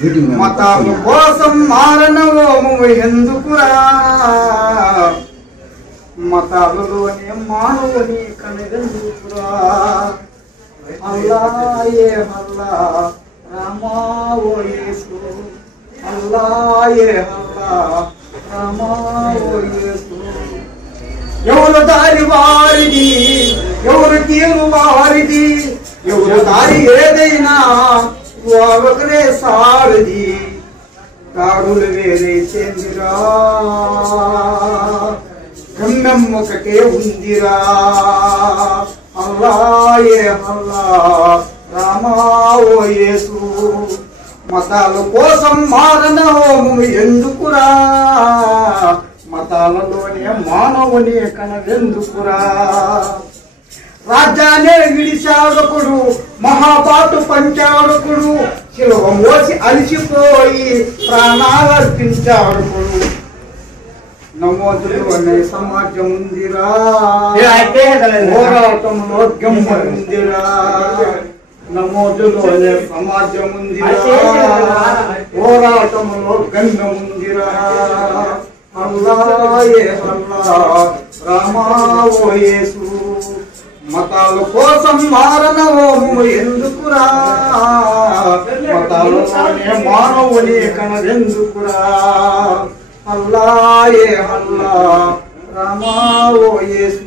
మతాల కోసం మారణవోము ఎందుకురా మతాలలోనే మానవుని కనగెందుకురా అల్లాయే అల్లా రామా ఓ యేసు అల్లాయే అల్లా రామా ఓ యేసు ఎవరు దారి వారిది ఎవరు తీరు వారిది ఎవరు దారి ఏదైనా ఒకరే సారది దారులు వేరే చెందిరా గమ్యం ఒకటే ఉందిరా అల్లాయే అల్లా రామా ఓ యేసు మతాల కోసం మారణహోమం ఎందుకురా మతాలలోనే మానవుని కనవెందుకురా రాజ్యాన్ని విడిచాడకుడు మహాపాటు పంచాడకుడు శిలువ మోసి అలిసిపోయి ప్రాణాలర్పించాడకుడు నమోదులోనే సమాజం ఉందిరా పోరాటంలో గమ్ముందిరా నమోదులోనే సమాజం ఉందిరా పోరాటంలో గమ్యముందిరా అల్లాయే అల్లా రామా ఓ యేసు మతాల కోసం మారణహోమము ఎందుకురా మతాలలోనే మానవుని కనదెందుకురా అల్లాయే అల్లా రామా ఓ యేసు.